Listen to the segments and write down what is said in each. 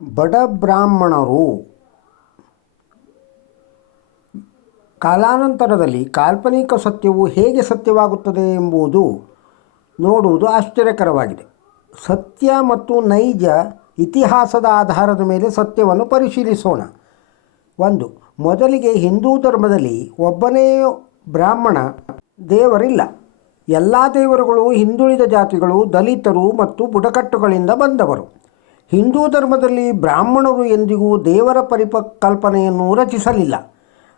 ಬಡ ಬ್ರಾಹ್ಮಣರು ಕಾಲಾನಂತರದಲ್ಲಿ ಕಾಲ್ಪನಿಕ ಸತ್ಯವು ಹೇಗೆ ಸತ್ಯವಾಗುತ್ತದೆ ಎಂಬುದು ನೋಡುವುದು ಆಶ್ಚರ್ಯಕರವಾಗಿದೆ. ಸತ್ಯ ಮತ್ತು ನೈಜ ಇತಿಹಾಸದ ಆಧಾರದ ಮೇಲೆ ಸತ್ಯವನ್ನು ಪರಿಶೀಲಿಸೋಣ. 1. ಮೊದಲಿಗೆ ಹಿಂದೂ ಧರ್ಮದಲ್ಲಿ ಒಬ್ಬನೇ ಬ್ರಾಹ್ಮಣ ದೇವರಿಲ್ಲ. ಎಲ್ಲ ದೇವರುಗಳು ಹಿಂದುಳಿದ ಜಾತಿಗಳು, ದಲಿತರು ಮತ್ತು ಬುಡಕಟ್ಟುಗಳಿಂದ ಬಂದವರು. ಹಿಂದೂ ಧರ್ಮದಲ್ಲಿ ಬ್ರಾಹ್ಮಣರು ಎಂದಿಗೂ ದೇವರ ಪರಿಕಲ್ಪನೆಯನ್ನು ರಚಿಸಲಿಲ್ಲ.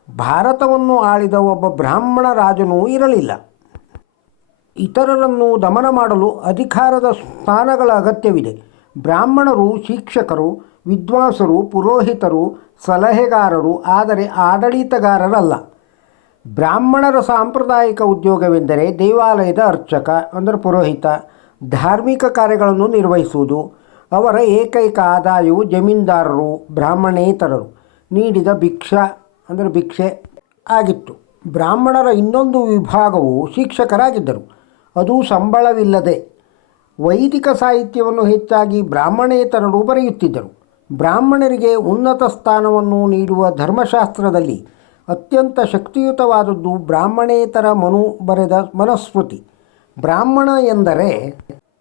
ಭಾರತವನ್ನು ಆಳಿದ ಒಬ್ಬ ಬ್ರಾಹ್ಮಣ ರಾಜನೂ ಇರಲಿಲ್ಲ. ಇತರರನ್ನು ದಮನ ಮಾಡಲು ಅಧಿಕಾರದ ಸ್ಥಾನಗಳ ಅಗತ್ಯವಿದೆ. ಬ್ರಾಹ್ಮಣರು ಶಿಕ್ಷಕರು, ವಿದ್ವಾಂಸರು, ಪುರೋಹಿತರು, ಸಲಹೆಗಾರರು, ಆದರೆ ಆಡಳಿತಗಾರರಲ್ಲ. ಬ್ರಾಹ್ಮಣರ ಸಾಂಪ್ರದಾಯಿಕ ಉದ್ಯೋಗವೆಂದರೆ ದೇವಾಲಯದ ಅರ್ಚಕ ಅಂದರೆ ಪುರೋಹಿತ, ಧಾರ್ಮಿಕ ಕಾರ್ಯಗಳನ್ನು ನಿರ್ವಹಿಸುವುದು. ಅವರ ಏಕೈಕ ಆದಾಯವು ಜಮೀನ್ದಾರರು, ಬ್ರಾಹ್ಮಣೇತರರು ನೀಡಿದ ಭಿಕ್ಷೆ ಆಗಿತ್ತು. ಬ್ರಾಹ್ಮಣರ ಇನ್ನೊಂದು ವಿಭಾಗವು ಶಿಕ್ಷಕರಾಗಿದ್ದರು, ಅದು ಸಂಬಳವಿಲ್ಲದೆ. ವೈದಿಕ ಸಾಹಿತ್ಯವನ್ನು ಹೆಚ್ಚಾಗಿ ಬ್ರಾಹ್ಮಣೇತರರು ಬರೆಯುತ್ತಿದ್ದರು. ಬ್ರಾಹ್ಮಣರಿಗೆ ಉನ್ನತ ಸ್ಥಾನವನ್ನು ನೀಡುವ ಧರ್ಮಶಾಸ್ತ್ರದಲ್ಲಿ ಅತ್ಯಂತ ಶಕ್ತಿಯುತವಾದದ್ದು ಬ್ರಾಹ್ಮಣೇತರ ಮನು ಬರೆದ ಮನುಸ್ಮೃತಿ. ಬ್ರಾಹ್ಮಣ ಎಂದರೆ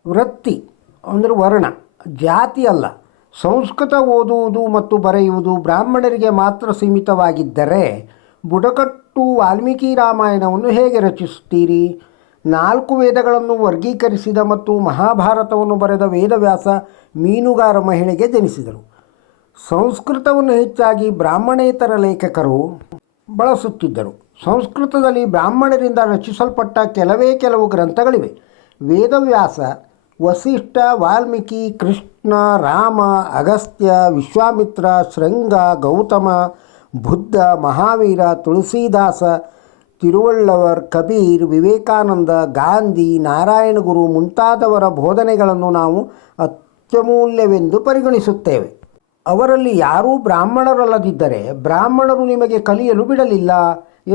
ವೃತ್ತಿ ಅಂದರೆ ವರ್ಣ, ಜಾತಿ ಅಲ್ಲ. ಸಂಸ್ಕೃತ ಓದುವುದು ಮತ್ತು ಬರೆಯುವುದು ಬ್ರಾಹ್ಮಣರಿಗೆ ಮಾತ್ರ ಸೀಮಿತವಾಗಿದ್ದರೆ ಬುಡಕಟ್ಟು ವಾಲ್ಮೀಕಿ ರಾಮಾಯಣವನ್ನು ಹೇಗೆ ರಚಿಸುತ್ತೀರಿ? 4 ವೇದಗಳನ್ನು ವರ್ಗೀಕರಿಸಿದ ಮತ್ತು ಮಹಾಭಾರತವನ್ನು ಬರೆದ ವೇದವ್ಯಾಸ ಮೀನುಗಾರ ಮಹಿಳೆಗೆ ಜನಿಸಿದರು. ಸಂಸ್ಕೃತವನ್ನು ಹೆಚ್ಚಾಗಿ ಬ್ರಾಹ್ಮಣೇತರ ಲೇಖಕರು ಬಳಸುತ್ತಿದ್ದರು. ಸಂಸ್ಕೃತದಲ್ಲಿ ಬ್ರಾಹ್ಮಣರಿಂದ ರಚಿಸಲ್ಪಟ್ಟ ಕೆಲವು ಗ್ರಂಥಗಳಿವೆ. ವೇದವ್ಯಾಸ, ವಸಿಷ್ಠ, ವಾಲ್ಮೀಕಿ, ಕೃಷ್ಣ, ರಾಮ, ಅಗಸ್ತ್ಯ, ವಿಶ್ವಾಮಿತ್ರ, ಶೃಂಗ, ಗೌತಮ, ಬುದ್ಧ, ಮಹಾವೀರ, ತುಳಸಿದಾಸ, ತಿರುವಳ್ಳವರ್, ಕಬೀರ್, ವಿವೇಕಾನಂದ, ಗಾಂಧಿ, ನಾರಾಯಣಗುರು ಮುಂತಾದವರ ಬೋಧನೆಗಳನ್ನು ನಾವು ಅತ್ಯಮೂಲ್ಯವೆಂದು ಪರಿಗಣಿಸುತ್ತೇವೆ. ಅವರಲ್ಲಿ ಯಾರೂ ಬ್ರಾಹ್ಮಣರಲ್ಲದಿದ್ದರೆ ಬ್ರಾಹ್ಮಣರು ನಿಮಗೆ ಕಲಿಯಲು ಬಿಡಲಿಲ್ಲ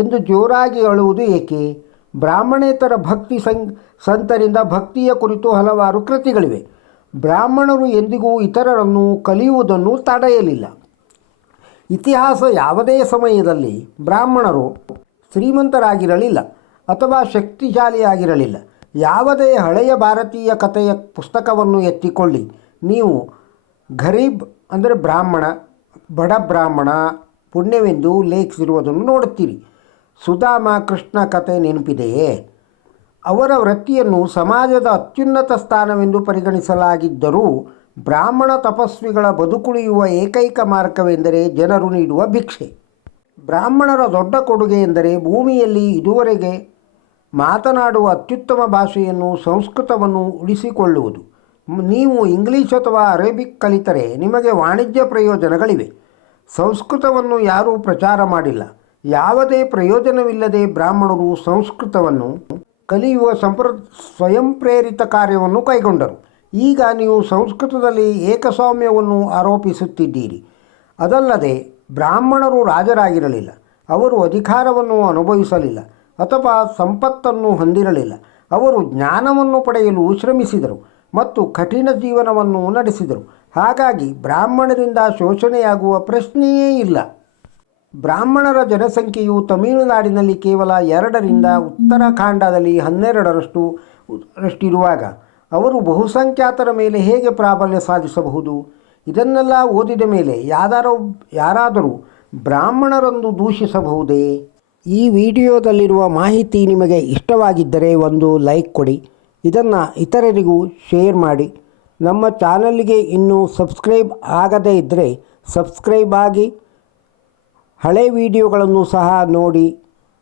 ಎಂದು ಜೋರಾಗಿ ಅಳುವುದು ಏಕೆ? ಬ್ರಾಹ್ಮಣೇತರ ಭಕ್ತಿ ಸಂತರಿಂದ ಭಕ್ತಿಯ ಕುರಿತು ಹಲವಾರು ಕೃತಿಗಳಿವೆ. ಬ್ರಾಹ್ಮಣರು ಎಂದಿಗೂ ಇತರರನ್ನು ಕಲಿಯುವುದನ್ನು ತಡೆಯಲಿಲ್ಲ. ಇತಿಹಾಸ ಯಾವುದೇ ಸಮಯದಲ್ಲಿ ಬ್ರಾಹ್ಮಣರು ಶ್ರೀಮಂತರಾಗಿರಲಿಲ್ಲ ಅಥವಾ ಶಕ್ತಿಶಾಲಿಯಾಗಿರಲಿಲ್ಲ. ಯಾವುದೇ ಹಳೆಯ ಭಾರತೀಯ ಕಥೆಯ ಪುಸ್ತಕವನ್ನು ಎತ್ತಿಕೊಳ್ಳಿ, ನೀವು ಗರೀಬ್ ಅಂದರೆ ಬ್ರಾಹ್ಮಣ, ಬಡ ಬ್ರಾಹ್ಮಣ ಪುಣ್ಯವೆಂದು ಉಲ್ಲೇಖಿಸಿರುವುದನ್ನು ನೋಡುತ್ತೀರಿ. ಸುಧಾಮ, ಕೃಷ್ಣ ಕಥೆ ನೆನಪಿದೆಯೇ? ಅವರ ವೃತ್ತಿಯನ್ನು ಸಮಾಜದ ಅತ್ಯುನ್ನತ ಸ್ಥಾನವೆಂದು ಪರಿಗಣಿಸಲಾಗಿದ್ದರೂ ಬ್ರಾಹ್ಮಣ ತಪಸ್ವಿಗಳ ಬದುಕುಳಿಯುವ ಏಕೈಕ ಮಾರ್ಗವೆಂದರೆ ಜನರು ನೀಡುವ ಭಿಕ್ಷೆ. ಬ್ರಾಹ್ಮಣರ ದೊಡ್ಡ ಕೊಡುಗೆ ಎಂದರೆ ಭೂಮಿಯಲ್ಲಿ ಇದುವರೆಗೆ ಮಾತನಾಡುವ ಅತ್ಯುತ್ತಮ ಭಾಷೆಯನ್ನು ಸಂಸ್ಕೃತವನ್ನು ಉಳಿಸಿಕೊಳ್ಳುವುದು. ನೀವು ಇಂಗ್ಲೀಷ್ ಅಥವಾ ಅರೇಬಿಕ್ ಕಲಿತರೆ ನಿಮಗೆ ವಾಣಿಜ್ಯ ಪ್ರಯೋಜನಗಳಿವೆ. ಸಂಸ್ಕೃತವನ್ನು ಯಾರೂ ಪ್ರಚಾರ ಮಾಡಿಲ್ಲ. ಯಾವುದೇ ಪ್ರಯೋಜನವಿಲ್ಲದೆ ಬ್ರಾಹ್ಮಣರು ಸಂಸ್ಕೃತವನ್ನು ಕಲಿಯುವ ಸ್ವಯಂ ಪ್ರೇರಿತ ಕಾರ್ಯವನ್ನು ಕೈಗೊಂಡರು. ಈಗ ನೀವು ಸಂಸ್ಕೃತದಲ್ಲಿ ಏಕಸ್ವಾಮ್ಯವನ್ನು ಆರೋಪಿಸುತ್ತಿದ್ದೀರಿ. ಅದಲ್ಲದೆ ಬ್ರಾಹ್ಮಣರು ರಾಜರಾಗಿರಲಿಲ್ಲ, ಅವರು ಅಧಿಕಾರವನ್ನು ಅನುಭವಿಸಲಿಲ್ಲ ಅಥವಾ ಸಂಪತ್ತನ್ನು ಹೊಂದಿರಲಿಲ್ಲ. ಅವರು ಜ್ಞಾನವನ್ನು ಪಡೆಯಲು ಶ್ರಮಿಸಿದರು ಮತ್ತು ಕಠಿಣ ಜೀವನವನ್ನು ನಡೆಸಿದರು. ಹಾಗಾಗಿ ಬ್ರಾಹ್ಮಣರಿಂದ ಶೋಷಣೆಯಾಗುವ ಪ್ರಶ್ನೆಯೇ ಇಲ್ಲ. ಬ್ರಾಹ್ಮಣರ ಜನಸಂಖ್ಯೆಯು ತಮಿಳುನಾಡಿನಲ್ಲಿ ಕೇವಲ 2ರಿಂದ ಉತ್ತರಾಖಂಡದಲ್ಲಿ 12ರಷ್ಟಿರುವಾಗ ಅವರು ಬಹುಸಂಖ್ಯಾತರ ಮೇಲೆ ಹೇಗೆ ಪ್ರಾಬಲ್ಯ ಸಾಧಿಸಬಹುದು? ಇದನ್ನೆಲ್ಲ ಓದಿದ ಮೇಲೆ ಯಾರಾದರೂ ಬ್ರಾಹ್ಮಣರನ್ನು ದೂಷಿಸಬಹುದೇ? ಈ ವಿಡಿಯೋದಲ್ಲಿರುವ ಮಾಹಿತಿ ನಿಮಗೆ ಇಷ್ಟವಾಗಿದ್ದರೆ ಒಂದು ಲೈಕ್ ಕೊಡಿ, ಇದನ್ನು ಇತರರಿಗೂ ಶೇರ್ ಮಾಡಿ. ನಮ್ಮ ಚಾನಲ್ಗೆ ಇನ್ನೂ ಸಬ್ಸ್ಕ್ರೈಬ್ ಆಗದೇ ಇದ್ದರೆ ಸಬ್ಸ್ಕ್ರೈಬ್ ಆಗಿ, ಹಳೆ ವಿಡಿಯೋಗಳನ್ನು ಸಹ ನೋಡಿ.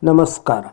ನಮಸ್ಕಾರ.